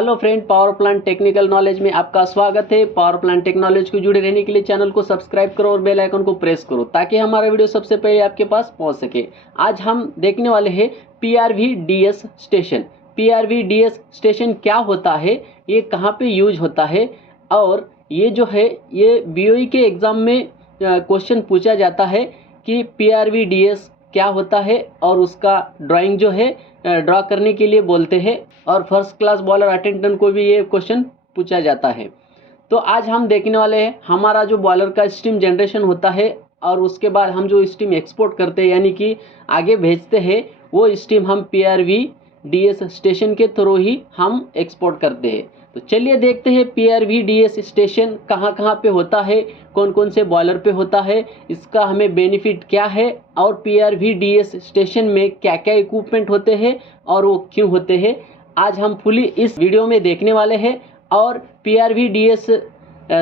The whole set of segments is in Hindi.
Hello friend, power plant technical knowledge में आपका स्वागत है। पावर प्लांट टेक्नोलॉजी को जुड़े रहने के लिए चैनल को सब्सक्राइब करो और बेल आइकन को प्रेस करो ताकि हमारा वीडियो सबसे पहले आपके पास पहुंच सके। आज हम देखने वाले हैं PRVDS स्टेशन। PRVDS स्टेशन क्या होता है, ये कहाँ पे यूज होता है, और ये जो है ये BOE के एग्ज़ाम में क्वेश्चन पूछा जाता है कि PRVDS क्या होता है, और उसका ड्राइंग जो है ड्रॉ करने के लिए बोलते हैं, और फर्स्ट क्लास बॉलर अटेंडेंट को भी ये क्वेश्चन पूछा जाता है। तो आज हम देखने वाले हैं हमारा जो बॉलर का स्टीम जनरेशन होता है, और उसके बाद हम जो स्टीम एक्सपोर्ट करते हैं यानी कि आगे भेजते हैं, वो स्टीम हम PRVDS स्टेशन के थ्रू ही हम एक्सपोर्ट करते हैं। तो चलिए देखते हैं PRVDS स्टेशन कहाँ कहाँ पे होता है, कौन कौन से बॉयलर पे होता है, इसका हमें बेनिफिट क्या है, और PRVDS स्टेशन में क्या क्या इक्विपमेंट होते हैं और वो क्यों होते हैं, आज हम फुली इस वीडियो में देखने वाले हैं। और PRVDS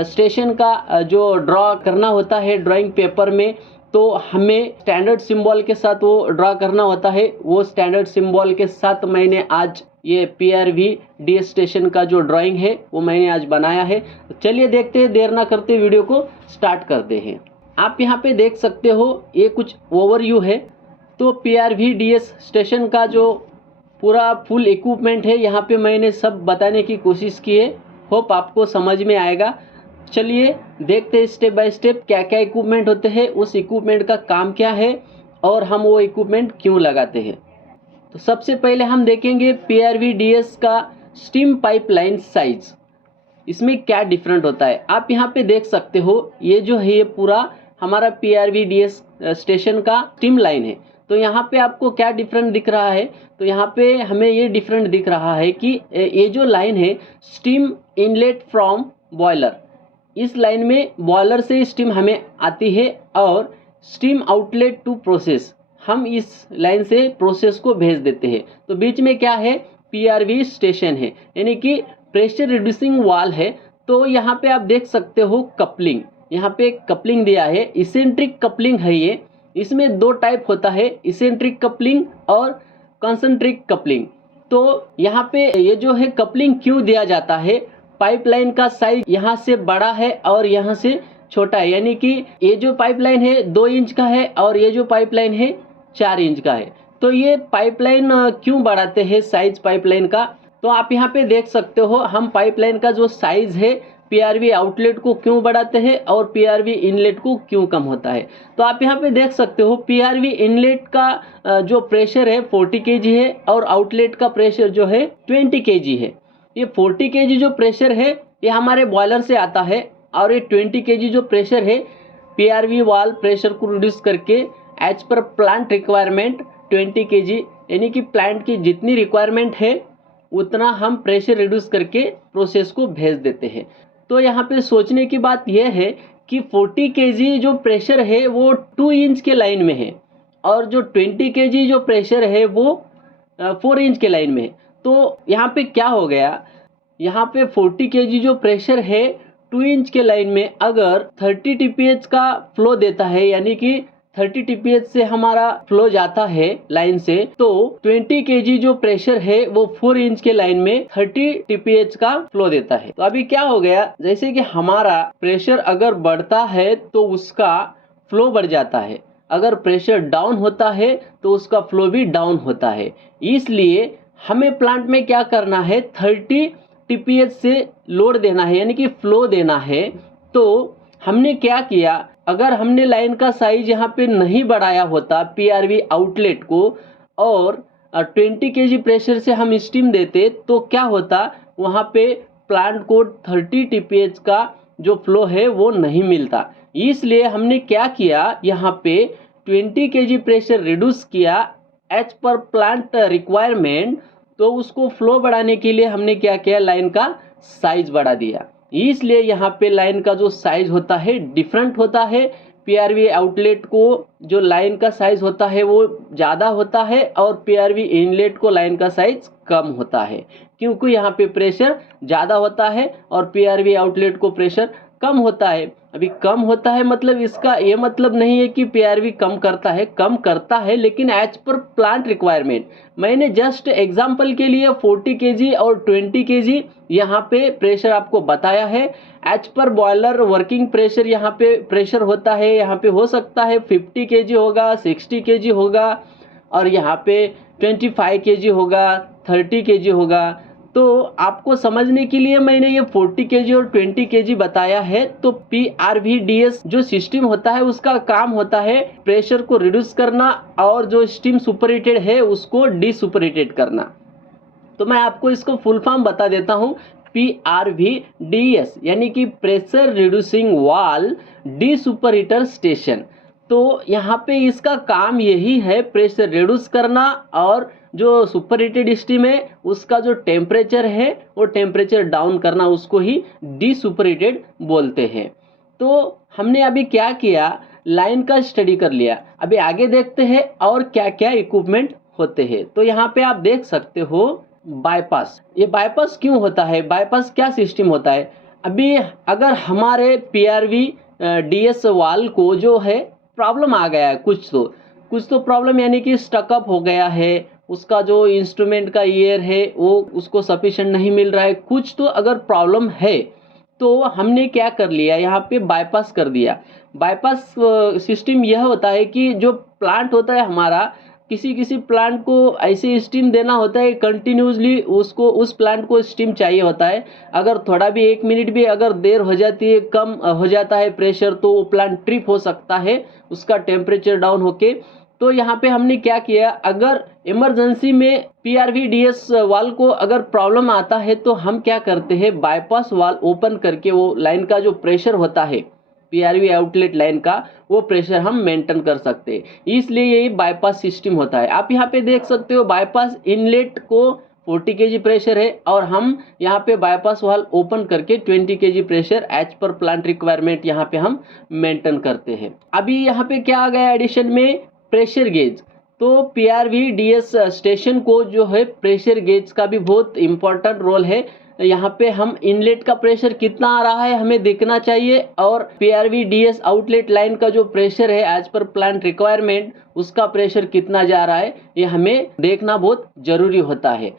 स्टेशन का जो ड्रॉ करना होता है ड्राइंग पेपर में, तो हमें स्टैंडर्ड सिंबल के साथ वो ड्रॉ करना होता है। वो स्टैंडर्ड सिंबल के साथ मैंने आज ये PRVDS स्टेशन का जो ड्राइंग है वो मैंने आज बनाया है। तो चलिए देखते हैं, देर ना करते वीडियो को स्टार्ट करते हैं। आप यहाँ पे देख सकते हो ये कुछ ओवरव्यू है। तो PRVDS स्टेशन का जो पूरा फुल इक्विपमेंट है यहाँ पे मैंने सब बताने की कोशिश की है। होप आपको समझ में आएगा। चलिए देखते हैं स्टेप बाय स्टेप क्या क्या इक्विपमेंट होते हैं, उस इक्विपमेंट का काम क्या है, और हम वो इक्विपमेंट क्यों लगाते हैं। तो सबसे पहले हम देखेंगे PRVDS का स्टीम पाइपलाइन साइज, इसमें क्या डिफरेंट होता है। आप यहाँ पे देख सकते हो ये जो है ये पूरा हमारा PRVDS स्टेशन का स्टीम लाइन है। तो यहाँ पे आपको क्या डिफरेंट दिख रहा है, तो यहाँ पे हमें ये डिफरेंट दिख रहा है कि ये जो लाइन है स्टीम इनलेट फ्रॉम बॉयलर, इस लाइन में बॉयलर से स्टीम हमें आती है, और स्टीम आउटलेट टू प्रोसेस, हम इस लाइन से प्रोसेस को भेज देते हैं। तो बीच में क्या है, PRV स्टेशन है, यानी कि प्रेशर रिड्यूसिंग वाल है। तो यहाँ पे आप देख सकते हो कपलिंग, यहाँ पे कपलिंग दिया है, इसेंट्रिक कपलिंग है ये। इसमें दो टाइप होता है, इसेंट्रिक कपलिंग और कंसेंट्रिक कपलिंग। तो यहाँ पे ये जो है कपलिंग क्यों दिया जाता है, पाइपलाइन का साइज यहाँ से बड़ा है और यहाँ से छोटा है, यानी कि ये जो पाइपलाइन है 2 इंच का है और ये जो पाइपलाइन है 4 इंच का है। तो ये पाइपलाइन क्यों बढ़ाते हैं साइज पाइपलाइन का, तो आप यहाँ पे देख सकते हो हम पाइपलाइन का जो साइज है PRV आउटलेट को क्यों बढ़ाते हैं और PRV इनलेट को क्यों कम होता है। तो आप यहाँ पे देख सकते हो PRV इनलेट का जो प्रेशर है 40 kg है, और आउटलेट का प्रेशर जो है 20 kg है। ये 40 kg जो प्रेशर है ये हमारे बॉयलर से आता है, और ये 20 kg जो प्रेशर है PRV वाल प्रेशर को रिड्यूस करके as per plant requirement 20 kg, यानी कि प्लांट की जितनी रिक्वायरमेंट है उतना हम प्रेशर रिड्यूस करके प्रोसेस को भेज देते हैं। तो यहाँ पे सोचने की बात यह है कि 40 kg जो प्रेशर है वो 2 इंच के लाइन में है, और जो 20 kg जो प्रेशर है वो 4 इंच के लाइन में है। तो यहाँ पे क्या हो गया, यहाँ पे 40 kg जो प्रेशर है 2 इंच के लाइन में अगर 30 TPH का फ्लो देता है, यानी कि 30 TPH से हमारा फ्लो जाता है लाइन से, तो 20 kg जो प्रेशर है वो 4 इंच के लाइन में 30 TPH का फ्लो देता है। तो अभी क्या हो गया, जैसे कि हमारा प्रेशर अगर बढ़ता है तो उसका फ्लो बढ़ जाता है, अगर प्रेशर डाउन होता है तो उसका फ्लो भी डाउन होता है। इसलिए हमें प्लांट में क्या करना है, 30 TPH से लोड देना है, यानी कि फ्लो देना है। तो हमने क्या किया, अगर हमने लाइन का साइज यहाँ पे नहीं बढ़ाया होता PRV आउटलेट को, और 20 kg प्रेशर से हम स्टीम देते, तो क्या होता, वहाँ पे प्लांट को 30 TPH का जो फ्लो है वो नहीं मिलता। इसलिए हमने क्या किया, यहाँ पे 20 kg प्रेशर रिड्यूस किया एज पर प्लांट रिक्वायरमेंट। तो उसको फ्लो बढ़ाने के लिए हमने क्या किया, लाइन का साइज बढ़ा दिया। इसलिए यहाँ पे लाइन का जो साइज होता है डिफरेंट होता है। PRV आउटलेट को जो लाइन का साइज होता है वो ज़्यादा होता है, और PRV इनलेट को लाइन का साइज कम होता है, क्योंकि यहाँ पे प्रेशर ज़्यादा होता है और PRV आउटलेट को प्रेशर कम होता है। अभी कम होता है मतलब इसका ये मतलब नहीं है कि पीआरवी कम करता है लेकिन एज पर प्लांट रिक्वायरमेंट। मैंने जस्ट एग्जांपल के लिए 40 केजी और 20 केजी यहाँ पे प्रेशर आपको बताया है। As per boiler working pressure यहाँ पे प्रेशर होता है, यहाँ पे हो सकता है 50 केजी होगा, 60 केजी होगा और यहाँ पे 25 केजी होगा, 30 केजी होगा। तो आपको समझने के लिए मैंने ये 40 केजी और 20 केजी बताया है। तो PRVDS जो सिस्टम होता है उसका काम होता है प्रेशर को रिड्यूस करना और जो स्टीम सुपरहीटेड है उसको डीसुपरहीटेड करना। तो मैं आपको इसको फुल फॉर्म बता देता हूँ। PRVDS यानी कि प्रेशर रिड्यूसिंग वाल्व डीसुपरहीटर स्टेशन। तो यहाँ पे इसका काम यही है प्रेशर रिड्यूस करना और जो सुपरहीटेड स्टीम है उसका जो टेम्परेचर है वो टेम्परेचर डाउन करना, उसको ही डीसुपरहीटेड बोलते हैं। तो हमने अभी क्या किया, लाइन का स्टडी कर लिया। अभी आगे देखते हैं और क्या क्या इक्विपमेंट होते हैं। तो यहाँ पे आप देख सकते हो बाईपास। ये बाईपास क्यों होता है, बाईपास क्या सिस्टम होता है। अभी अगर हमारे PRVDS वाल्व को जो है प्रॉब्लम आ गया है, कुछ तो प्रॉब्लम यानी कि स्टकअप हो गया है, उसका जो इंस्ट्रूमेंट का ईयर है वो उसको सफिशिएंट नहीं मिल रहा है, कुछ तो अगर प्रॉब्लम है तो हमने क्या कर लिया, यहाँ पे बाईपास कर दिया। बाईपास सिस्टम यह होता है कि जो प्लांट होता है हमारा, किसी प्लांट को ऐसे स्टीम देना होता है कंटिन्यूसली, उसको उस प्लांट को स्टीम चाहिए होता है। अगर थोड़ा भी 1 मिनट भी अगर देर हो जाती है, कम हो जाता है प्रेशर, तो वो प्लांट ट्रिप हो सकता है, उसका टेम्परेचर डाउन होके। तो यहाँ पे हमने क्या किया, अगर इमरजेंसी में PRVDS वाल्व को अगर प्रॉब्लम आता है तो हम क्या करते हैं, बाईपास वाल्व ओपन करके वो लाइन का जो प्रेशर होता है PRV आउटलेट लाइन का, वो प्रेशर हम मेंटेन कर सकते हैं। इसलिए यही बाईपास सिस्टम होता है। आप यहाँ पे देख सकते हो बाईपास इनलेट को 40 केजी प्रेशर है और हम यहाँ पे बाईपास वाल्व ओपन करके 20 KG pressure as per plant requirement यहाँ पे हम मेंटेन करते हैं। अभी यहाँ पे क्या आ गया एडिशन में, प्रेशर गेज। तो PRVDS स्टेशन को जो है प्रेशर गेज का भी बहुत इंपॉर्टेंट रोल है। यहाँ पे हम इनलेट का प्रेशर कितना आ रहा है हमें देखना चाहिए और PRVDS आउटलेट लाइन का जो प्रेशर है एज पर प्लांट रिक्वायरमेंट उसका प्रेशर कितना जा रहा है, ये हमें देखना बहुत जरूरी होता है।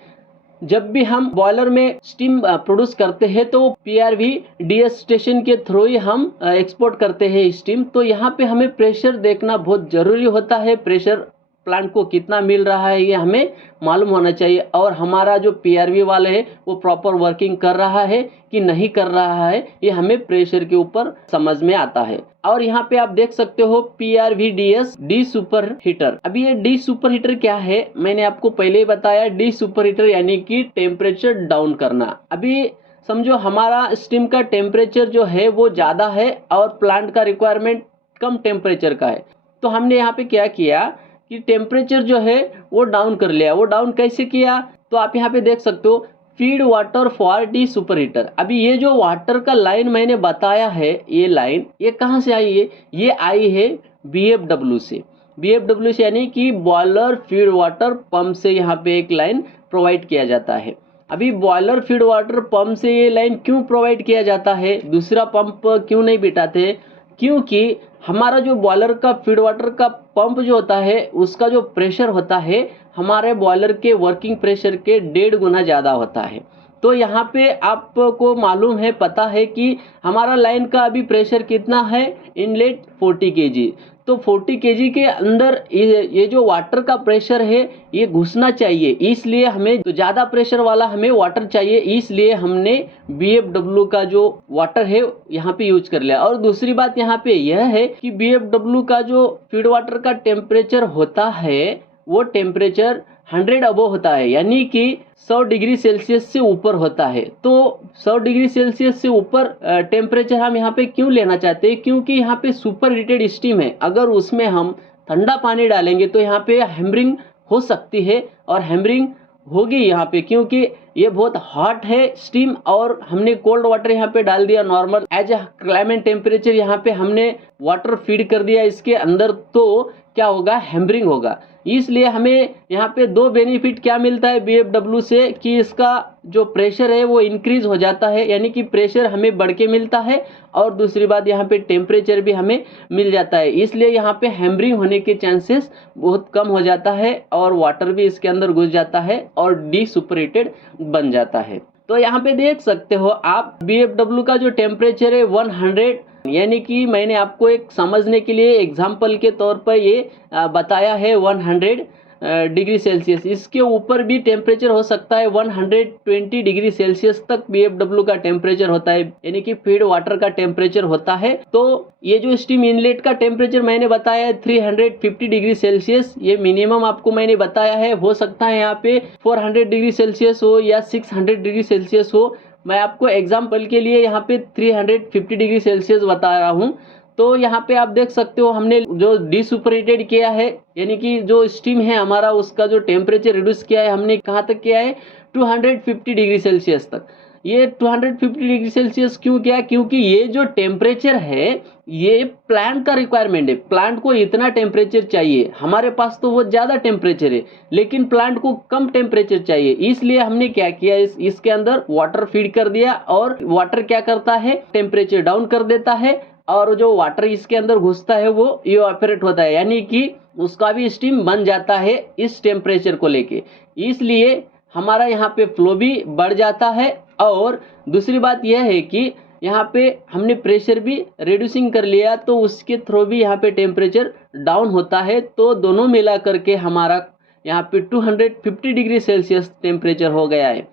जब भी हम बॉयलर में स्टीम प्रोड्यूस करते हैं तो PRVDS स्टेशन के थ्रू ही हम एक्सपोर्ट करते हैं स्टीम। तो यहाँ पे हमें प्रेशर देखना बहुत ज़रूरी होता है। प्रेशर प्लांट को कितना मिल रहा है ये हमें मालूम होना चाहिए और हमारा जो PRV वाले है वो प्रॉपर वर्किंग कर रहा है कि नहीं कर रहा है, ये हमें प्रेशर के ऊपर समझ में आता है। और यहाँ पे आप देख सकते हो PRVDS डीसुपरहीटर। अभी ये डीसुपरहीटर क्या है, मैंने आपको पहले ही बताया। डीसुपरहीटर यानी कि टेम्परेचर डाउन करना। अभी समझो हमारा स्टीम का टेम्परेचर जो है वो ज़्यादा है और प्लांट का रिक्वायरमेंट कम टेम्परेचर का है, तो हमने यहाँ पे क्या किया कि टेम्परेचर जो है वो डाउन कर लिया। वो डाउन कैसे किया, तो आप यहाँ पे देख सकते हो फीड वाटर फॉर डीसुपरहीटर। अभी ये जो वाटर का लाइन मैंने बताया है, ये लाइन ये कहाँ से आई है, ये आई है BFW से। BFW से यानी कि बॉयलर फीड वाटर पंप से यहाँ पे एक लाइन प्रोवाइड किया जाता है। अभी बॉयलर फीड वाटर पंप से ये लाइन क्यों प्रोवाइड किया जाता है, दूसरा पंप क्यों नहीं बिठाते, क्योंकि हमारा जो बॉयलर का फीड वाटर का पंप जो होता है उसका जो प्रेशर होता है हमारे बॉयलर के वर्किंग प्रेशर के 1.5 गुना ज़्यादा होता है। तो यहाँ पे आपको मालूम है, पता है कि हमारा लाइन का अभी प्रेशर कितना है, इनलेट 40 केजी। तो 40 केजी के अंदर ये जो वाटर का प्रेशर है ये घुसना चाहिए, इसलिए हमें तो ज़्यादा प्रेशर वाला हमें वाटर चाहिए, इसलिए हमने BFW का जो वाटर है यहाँ पे यूज कर लिया। और दूसरी बात यहाँ पे यह है कि BFW का जो फीड वाटर का टेम्परेचर होता है वो टेम्परेचर 100 अबव होता है, यानी कि 100 डिग्री सेल्सियस से ऊपर होता है। तो 100 डिग्री सेल्सियस से ऊपर टेम्परेचर हम यहाँ पे क्यों लेना चाहते हैं, क्योंकि यहाँ पे सुपर हीटेड स्टीम है। अगर उसमें हम ठंडा पानी डालेंगे तो यहाँ पे हैमरिंग हो सकती है और हैमरिंग होगी यहाँ पे, क्योंकि ये बहुत हॉट है स्टीम और हमने कोल्ड वाटर यहाँ पे डाल दिया normal as a climate temperature, यहाँ पे हमने वाटर फीड कर दिया इसके अंदर। तो क्या होगा, हैम्बरिंग होगा। इसलिए हमें यहाँ पे दो बेनिफिट क्या मिलता है BFW से कि इसका जो प्रेशर है वो इंक्रीज हो जाता है, यानी कि प्रेशर हमें बढ़ के मिलता है, और दूसरी बात यहाँ पे टेम्परेचर भी हमें मिल जाता है। इसलिए यहाँ पे हैम्बरिंग होने के चांसेस बहुत कम हो जाता है और वाटर भी इसके अंदर घुस जाता है और डीसुपरेटेड बन जाता है। तो यहाँ पे देख सकते हो आप BFW का जो टेम्परेचर है 100, यानी कि मैंने आपको एक समझने के लिए एग्जाम्पल के तौर पर ये बताया है 100 डिग्री सेल्सियस। इसके ऊपर भी टेम्परेचर हो सकता है, 120 डिग्री सेल्सियस तक BFW का टेम्परेचर होता है, यानी कि फीड वाटर का टेम्परेचर होता है। तो ये जो स्टीम इनलेट का टेम्परेचर मैंने बताया है 350 डिग्री सेल्सियस, ये मिनिमम आपको मैंने बताया है। हो सकता है यहाँ पे 400 डिग्री सेल्सियस हो या 600 डिग्री सेल्सियस हो। मैं आपको एग्जाम्पल के लिए यहाँ पे 350 डिग्री सेल्सियस बता रहा हूँ। तो यहाँ पे आप देख सकते हो हमने जो डिसुपरेटेड किया है, यानी कि जो स्टीम है हमारा उसका जो टेम्परेचर रिड्यूस किया है हमने कहाँ तक किया है, 250 डिग्री सेल्सियस तक। ये 250 डिग्री सेल्सियस क्यों किया, क्योंकि ये जो टेम्परेचर है ये प्लांट का रिक्वायरमेंट है। प्लांट को इतना टेम्परेचर चाहिए, हमारे पास तो वो ज़्यादा टेम्परेचर है लेकिन प्लांट को कम टेम्परेचर चाहिए। इसलिए हमने क्या किया, इसके अंदर वाटर फीड कर दिया, और वाटर क्या करता है, टेम्परेचर डाउन कर देता है, और जो वाटर इसके अंदर घुसता है वो इवापोरेट होता है, यानी कि उसका भी स्टीम बन जाता है इस टेम्परेचर को लेके। इसलिए हमारा यहाँ पे फ्लो भी बढ़ जाता है, और दूसरी बात यह है कि यहाँ पे हमने प्रेशर भी रिड्यूसिंग कर लिया तो उसके थ्रू भी यहाँ पे टेम्परेचर डाउन होता है। तो दोनों मिला करके हमारा यहाँ पे 250 डिग्री सेल्सियस टेम्परेचर हो गया है।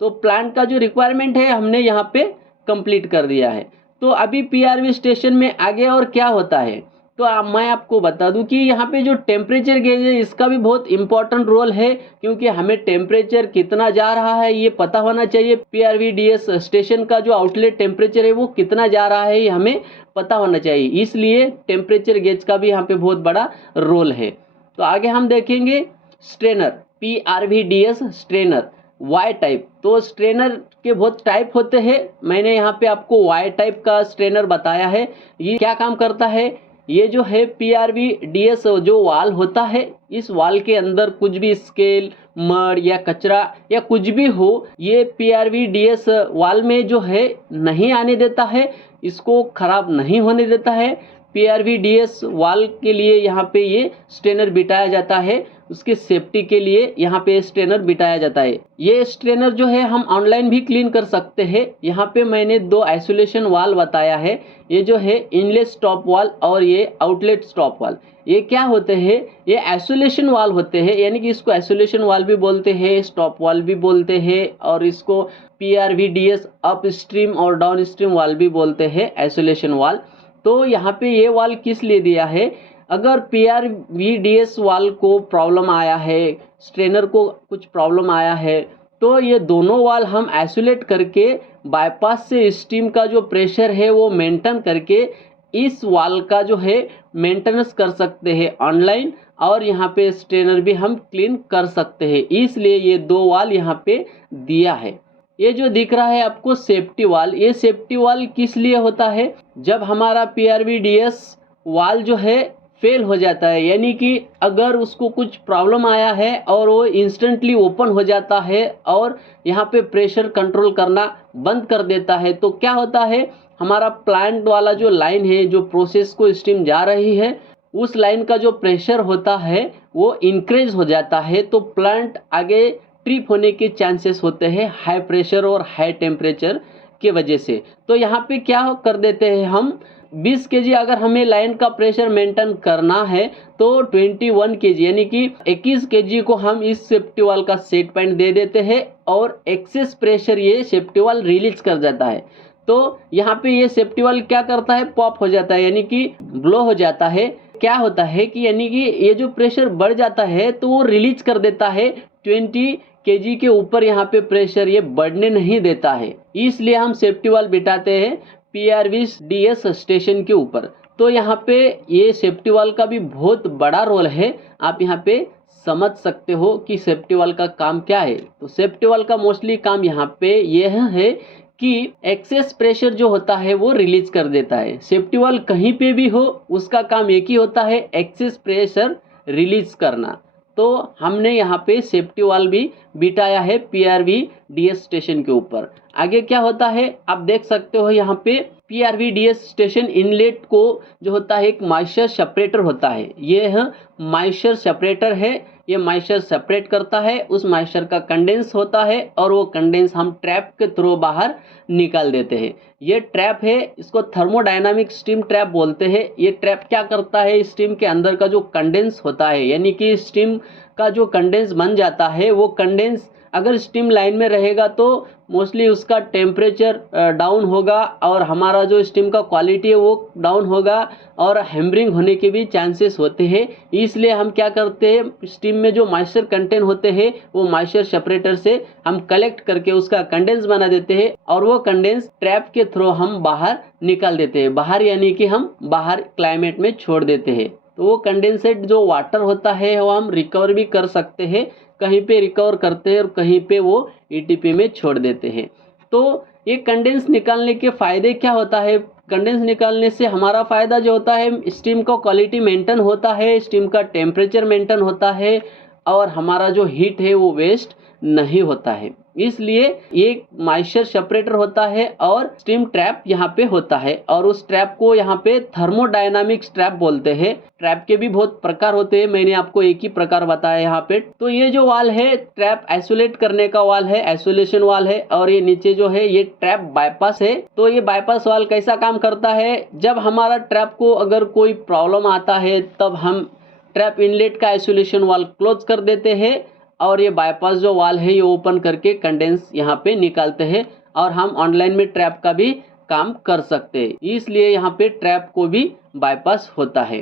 तो प्लांट का जो रिक्वायरमेंट है हमने यहाँ पे कंप्लीट कर दिया है। तो अभी PRV स्टेशन में आगे और क्या होता है, तो मैं आपको बता दूं कि यहाँ पे जो टेम्परेचर गेज है इसका भी बहुत इंपॉर्टेंट रोल है, क्योंकि हमें टेम्परेचर कितना जा रहा है ये पता होना चाहिए। PRVDS स्टेशन का जो आउटलेट टेम्परेचर है वो कितना जा रहा है ये हमें पता होना चाहिए। इसलिए टेम्परेचर गेज का भी यहाँ पे बहुत बड़ा रोल है। तो आगे हम देखेंगे strainer, PRVDS strainer Y type. तो स्ट्रेनर के बहुत टाइप होते हैं, मैंने यहाँ पे आपको वाई टाइप का स्ट्रेनर बताया है। ये क्या काम करता है, ये जो है PRVDS जो वाल होता है, इस वाल के अंदर कुछ भी स्केल, मड या कचरा या कुछ भी हो, ये PRVDS वाल में जो है नहीं आने देता है, इसको खराब नहीं होने देता है। PRVDS वाल के लिए यहाँ पे ये स्ट्रेनर बिठाया जाता है, उसके सेफ्टी के लिए यहाँ पे स्ट्रेनर बिठाया जाता है। ये स्ट्रेनर जो है हम ऑनलाइन भी क्लीन कर सकते हैं। यहाँ पे मैंने दो आइसोलेशन वाल बताया है, ये जो है इनलेट स्टॉप वाल और ये आउटलेट स्टॉप वाल। ये क्या होते हैं, ये आइसोलेशन वाल होते हैं, यानी कि इसको आइसोलेशन वाल भी बोलते हैं, स्टॉप वाल भी बोलते हैं, और इसको PRVDS अप स्ट्रीम और डाउन स्ट्रीम वाल भी बोलते हैं, आइसोलेशन वाल। तो यहाँ पे ये वाल किस लिए दिया है, अगर PRVDS वाल को प्रॉब्लम आया है, स्ट्रेनर को कुछ प्रॉब्लम आया है, तो ये दोनों वाल हम आइसोलेट करके बाईपास से स्टीम का जो प्रेशर है वो मेंटेन करके इस वाल का जो है मेंटेनेंस कर सकते हैं ऑनलाइन, और यहाँ पे स्ट्रेनर भी हम क्लीन कर सकते हैं। इसलिए ये दो वाल यहाँ पे दिया है। ये जो दिख रहा है आपको सेफ्टी वाल, ये सेफ्टी वाल किस लिए होता है, जब हमारा PRVDS वाल जो है फेल हो जाता है, यानी कि अगर उसको कुछ प्रॉब्लम आया है और वो इंस्टेंटली ओपन हो जाता है और यहाँ पे प्रेशर कंट्रोल करना बंद कर देता है, तो क्या होता है, हमारा प्लांट वाला जो लाइन है, जो प्रोसेस को स्टीम जा रही है, उस लाइन का जो प्रेशर होता है वो इंक्रीज हो जाता है। तो प्लांट आगे ट्रिप होने के चांसेस होते हैं हाई प्रेशर और हाई टेम्परेचर के वजह से। तो यहाँ पे क्या कर देते हैं हम, 20 kg अगर हमें लाइन का प्रेशर मेंटेन करना है तो 21 kg यानी कि 21 kg को हम इस सेफ्टी वाल का सेट पॉइंट दे देते हैं, और एक्सेस प्रेशर ये सेफ्टी वाल रिलीज कर जाता है। तो यहाँ पे ये सेफ्टी वाल क्या करता है, पॉप हो जाता है, यानी कि ब्लो हो जाता है। क्या होता है कि यानी कि ये जो प्रेशर बढ़ जाता है तो वो रिलीज कर देता है, 20 kg के ऊपर यहाँ पे प्रेशर ये बढ़ने नहीं देता है। इसलिए हम सेफ्टी वाल बिठाते हैं PRVDS स्टेशन के ऊपर। तो यहाँ पे ये सेफ्टी वाल का भी बहुत बड़ा रोल है, आप यहाँ पे समझ सकते हो कि सेफ्टी वाल का काम क्या है। तो सेफ्टी वाल का मोस्टली काम यहाँ पे यह है कि एक्सेस प्रेशर जो होता है वो रिलीज कर देता है। सेफ्टी वाल्व कहीं पे भी हो उसका काम एक ही होता है, एक्सेस प्रेशर रिलीज करना। तो हमने यहाँ पे सेफ्टी वाल्व भी बिठाया है PRVDS स्टेशन के ऊपर। आगे क्या होता है आप देख सकते हो, यहाँ पे PRVDS स्टेशन इनलेट को जो होता है एक मॉइस्चर सेपरेटर होता है। यह मॉइस्चर सेपरेटर है, ये मॉइस्चर सेपरेट करता है, उस मॉइस्चर का कंडेंस होता है और वो कंडेंस हम ट्रैप के थ्रू बाहर निकाल देते हैं। ये ट्रैप है, इसको थर्मोडायनामिक स्टीम ट्रैप बोलते हैं। ये ट्रैप क्या करता है, स्टीम के अंदर का जो कंडेंस होता है, यानी कि स्टीम का जो कंडेंस बन जाता है, वो कंडेंस अगर स्टीम लाइन में रहेगा तो मोस्टली उसका टेम्परेचर डाउन होगा और हमारा जो स्टीम का क्वालिटी है वो डाउन होगा और हैमरिंग होने के भी चांसेस होते हैं। इसलिए हम क्या करते हैं, स्टीम में जो मॉइस्चर कंटेंट होते हैं वो मॉइस्चर सेपरेटर से हम कलेक्ट करके उसका कंडेंस बना देते हैं और वो कंडेंस ट्रैप के थ्रू हम बाहर निकाल देते हैं। बाहर यानी कि हम बाहर क्लाइमेट में छोड़ देते हैं। तो वो कंडेंसेट जो वाटर होता है वो हम रिकवर भी कर सकते हैं, कहीं पे रिकवर करते हैं और कहीं पे वो ETP में छोड़ देते हैं। तो ये कंडेंस निकालने के फ़ायदे क्या होता है, कंडेंस निकालने से हमारा फ़ायदा जो होता है, स्टीम का क्वालिटी मेंटेन होता है, स्टीम का टेम्परेचर मेंटेन होता है और हमारा जो हीट है वो वेस्ट नहीं होता है। इसलिए ये मॉइस्चर सेपरेटर होता है और स्टीम ट्रैप यहाँ पे होता है और उस ट्रैप को यहाँ पे थर्मोडायनामिक ट्रैप बोलते हैं। ट्रैप के भी बहुत प्रकार होते हैं, मैंने आपको एक ही प्रकार बताया यहाँ पे। तो ये जो वाल है ट्रैप आइसोलेट करने का वाल है, आइसोलेशन वाल है, और ये नीचे जो है ये ट्रैप बाईपास है। तो ये बाईपास वाल कैसा काम करता है, जब हमारा ट्रैप को अगर कोई प्रॉब्लम आता है तब हम ट्रैप इनलेट का आइसोलेशन वाल क्लोज कर देते हैं और ये बाईपास जो वाल है ये ओपन करके कंडेंस यहाँ पे निकालते हैं और हम ऑनलाइन में ट्रैप का भी काम कर सकते हैं। इसलिए यहाँ पे ट्रैप को भी बाईपास होता है।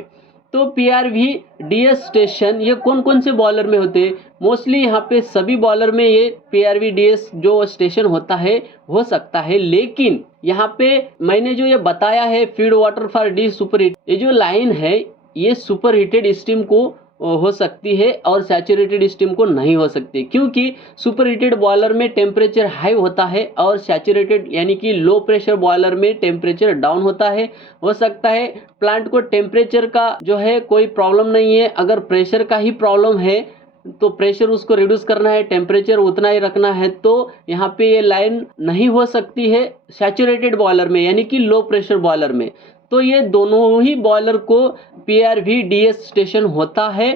तो PRVDS स्टेशन ये कौन कौन से बॉयलर में होते हैं, मोस्टली यहाँ पे सभी बॉयलर में ये PRVDS जो स्टेशन होता है हो सकता है, लेकिन यहाँ पे मैंने जो ये बताया है feed water for D super heat, ये जो लाइन है ये सुपर हीटेड स्टीम को हो सकती है और सैचुरेटेड स्टीम को नहीं हो सकती, क्योंकि सुपर हीटेड बॉयलर में टेम्परेचर हाई होता है और सैचुरेटेड यानी कि लो प्रेशर बॉयलर में टेम्परेचर डाउन होता है। हो सकता है प्लांट को टेम्परेचर का जो है कोई प्रॉब्लम नहीं है, अगर प्रेशर का ही प्रॉब्लम है तो प्रेशर उसको रिड्यूस करना है, टेम्परेचर उतना ही रखना है, तो यहाँ पे ये लाइन नहीं हो सकती है सैचुरेटेड बॉयलर में यानी कि लो प्रेशर बॉयलर में। तो ये दोनों ही बॉयलर को PRVDS स्टेशन होता है,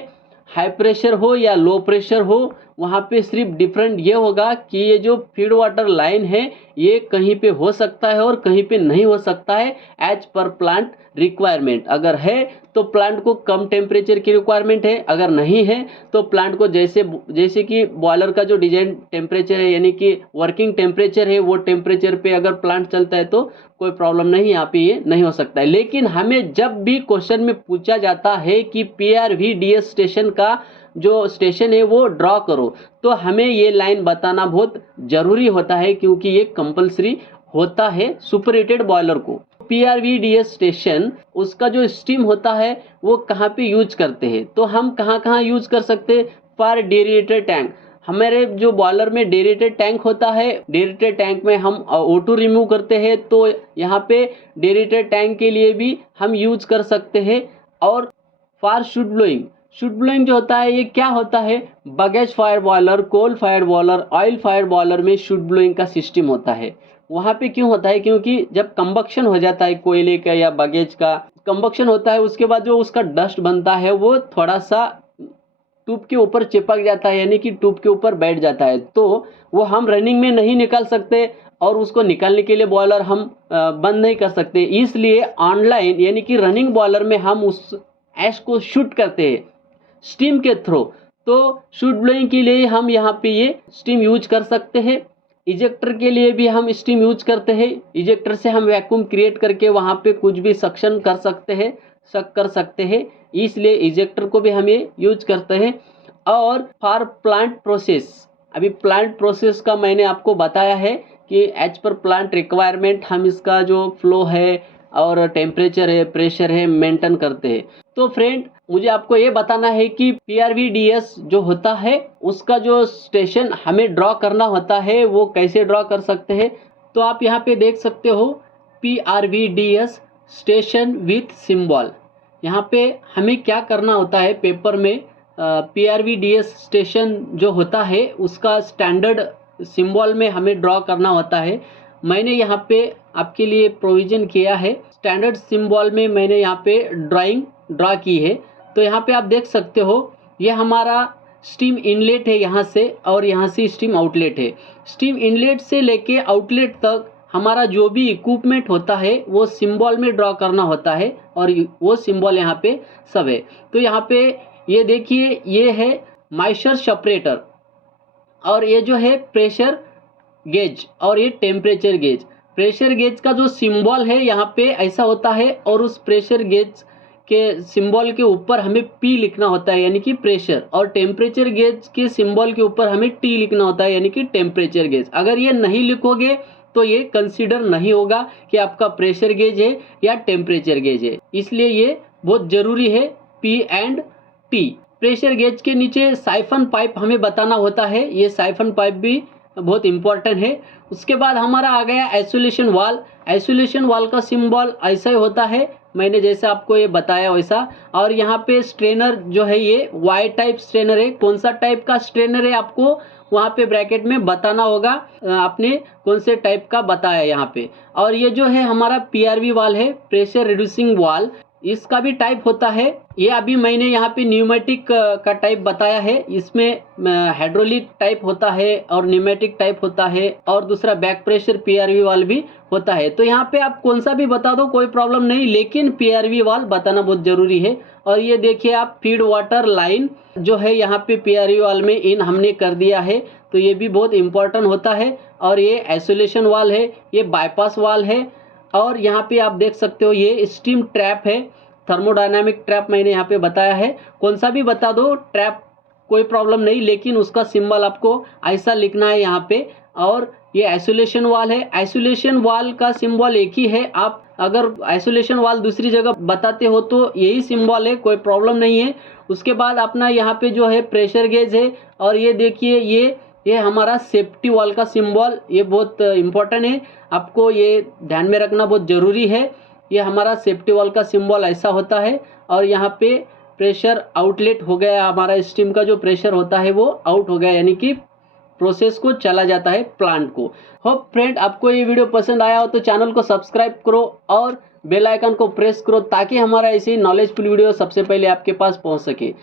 हाई प्रेशर हो या लो प्रेशर हो, वहाँ पे सिर्फ डिफरेंट ये होगा कि ये जो फीड वाटर लाइन है ये कहीं पे हो सकता है और कहीं पे नहीं हो सकता है एज पर प्लांट रिक्वायरमेंट। अगर है तो प्लांट को कम टेम्परेचर की रिक्वायरमेंट है, अगर नहीं है तो प्लांट को जैसे कि बॉयलर का जो डिजाइन टेम्परेचर है यानी कि वर्किंग टेम्परेचर है वो टेम्परेचर पे अगर प्लांट चलता है तो कोई प्रॉब्लम नहीं, यहाँ पे ये नहीं हो सकता है। लेकिन हमें जब भी क्वेश्चन में पूछा जाता है कि PRVDS स्टेशन का जो स्टेशन है वो ड्रॉ करो, तो हमें ये लाइन बताना बहुत ज़रूरी होता है क्योंकि ये कंपलसरी होता है सुपर हीटेड बॉयलर को। PRVDS स्टेशन उसका जो स्टीम होता है वो कहाँ पे यूज करते हैं, तो हम कहाँ कहाँ यूज कर सकते हैं, फॉर डेरिएटेड टैंक। हमारे जो बॉयलर में डेरिएटेड टैंक होता है, डेरिएटेड टैंक में हम O2 रिमूव करते हैं, तो यहाँ पे डेरिएटेड टैंक के लिए भी हम यूज कर सकते हैं। और for soot blowing, soot blowing जो होता है ये क्या होता है, bagasse fire boiler, coal fire boiler, oil fire boiler में शुड ब्लोइंग का सिस्टम होता है। वहाँ पे क्यों होता है, क्योंकि जब कंबक्शन हो जाता है कोयले का या बगेज का कंबक्शन होता है, उसके बाद जो उसका डस्ट बनता है वो थोड़ा सा ट्यूब के ऊपर चिपक जाता है यानी कि ट्यूब के ऊपर बैठ जाता है, तो वो हम रनिंग में नहीं निकाल सकते और उसको निकालने के लिए बॉयलर हम बंद नहीं कर सकते। इसलिए ऑनलाइन यानी कि रनिंग बॉयलर में हम उस ऐश को शूट करते हैं स्टीम के थ्रू। तो शूट ब्लोइंग के लिए हम यहाँ पे ये स्टीम यूज कर सकते हैं। इजेक्टर के लिए भी हम स्टीम यूज करते हैं, इजेक्टर से हम वैक्यूम क्रिएट करके वहाँ पे कुछ भी सक्शन कर सकते हैं, इसलिए इजेक्टर को भी हम ये यूज करते हैं। और फॉर प्लांट प्रोसेस, अभी प्लांट प्रोसेस का मैंने आपको बताया है कि एज पर प्लांट रिक्वायरमेंट हम इसका जो फ्लो है और टेम्परेचर है, प्रेशर है, मेंटेन करते हैं। तो फ्रेंड मुझे आपको ये बताना है कि PRVDS जो होता है उसका जो स्टेशन हमें ड्रॉ करना होता है वो कैसे ड्रॉ कर सकते हैं। तो आप यहाँ पे देख सकते हो PRVDS स्टेशन विथ सिंबल। यहाँ पे हमें क्या करना होता है पेपर में, PRVDS स्टेशन जो होता है उसका स्टैंडर्ड सिंबल में हमें ड्रॉ करना होता है। मैंने यहाँ पे आपके लिए प्रोविज़न किया है, स्टैंडर्ड सिंबल में मैंने यहाँ पे ड्रा की है। तो यहाँ पे आप देख सकते हो ये हमारा स्टीम इनलेट है यहाँ से, और यहाँ से स्टीम आउटलेट है। स्टीम इनलेट से लेके आउटलेट तक हमारा जो भी इक्विपमेंट होता है वो सिंबल में ड्रॉ करना होता है, और वो सिंबल यहाँ पे सब है। तो यहाँ पे ये देखिए, ये है मॉइस्चर सेपरेटर, और ये जो है प्रेशर गेज, और ये टेम्परेचर गेज। प्रेशर गेज का जो सिंबल है यहाँ पे ऐसा होता है, और उस प्रेशर गेज के सिंबल के ऊपर हमें P लिखना होता है यानी कि प्रेशर, और टेम्परेचर गेज के सिंबल के ऊपर हमें T लिखना होता है यानी कि टेम्परेचर गेज। अगर ये नहीं लिखोगे तो ये कंसीडर नहीं होगा कि आपका प्रेशर गेज है या टेम्परेचर गेज है, इसलिए ये बहुत ज़रूरी है P and T। Pressure gauge के नीचे साइफन पाइप हमें बताना होता है, ये साइफन पाइप भी बहुत इंपॉर्टेंट है। उसके बाद हमारा आ गया आइसोलेशन वाल। आइसोलेशन वाल का सिंबल ऐसा ही होता है, मैंने जैसे आपको ये बताया वैसा। और यहाँ पे स्ट्रेनर जो है ये वाई टाइप स्ट्रेनर है। कौन सा टाइप का स्ट्रेनर है आपको वहाँ पे ब्रैकेट में बताना होगा, आपने कौन से टाइप का बताया यहाँ पे। और ये जो है हमारा PRV वाल है, प्रेशर रिड्यूसिंग वाल, इसका भी टाइप होता है। ये अभी मैंने यहाँ पे न्यूमेटिक का टाइप बताया है, इसमें हाइड्रोलिक टाइप होता है और न्यूमेटिक टाइप होता है, और दूसरा बैक प्रेशर PRV वाल भी होता है। तो यहाँ पे आप कौन सा भी बता दो कोई प्रॉब्लम नहीं, लेकिन PRV वाल बताना बहुत ज़रूरी है। और ये देखिए आप फीड वाटर लाइन जो है यहाँ पे PRV वाल में इन हमने कर दिया है, तो ये भी बहुत इंपॉर्टेंट होता है। और ये आइसोलेशन वाल है, ये बाईपास वाल है, और यहाँ पे आप देख सकते हो ये स्टीम ट्रैप है, थर्मोडायनामिक ट्रैप मैंने यहाँ पे बताया है। कौन सा भी बता दो, ट्रैप कोई प्रॉब्लम नहीं, लेकिन उसका सिंबल आपको ऐसा लिखना है यहाँ पे। और ये आइसोलेशन वाल है, आइसोलेशन वाल का सिंबल एक ही है। आप अगर आइसोलेशन वाल दूसरी जगह बताते हो तो यही सिंबल है, कोई प्रॉब्लम नहीं है। उसके बाद अपना यहाँ पे जो है प्रेशर गेज है, और ये देखिए ये हमारा सेफ्टी वाल का सिंबल, ये बहुत इम्पोर्टेंट है, आपको ये ध्यान में रखना बहुत ज़रूरी है। ये हमारा सेफ्टी वाल का सिंबल ऐसा होता है। और यहाँ पे प्रेशर आउटलेट हो गया, हमारा स्टीम का जो प्रेशर होता है वो आउट हो गया, यानी कि प्रोसेस को चला जाता है प्लांट को। होप फ्रेंड आपको ये वीडियो पसंद आया हो तो चैनल को सब्सक्राइब करो और बेल आइकन को प्रेस करो, ताकि हमारा ऐसी नॉलेजफुल वीडियो सबसे पहले आपके पास पहुंच सके।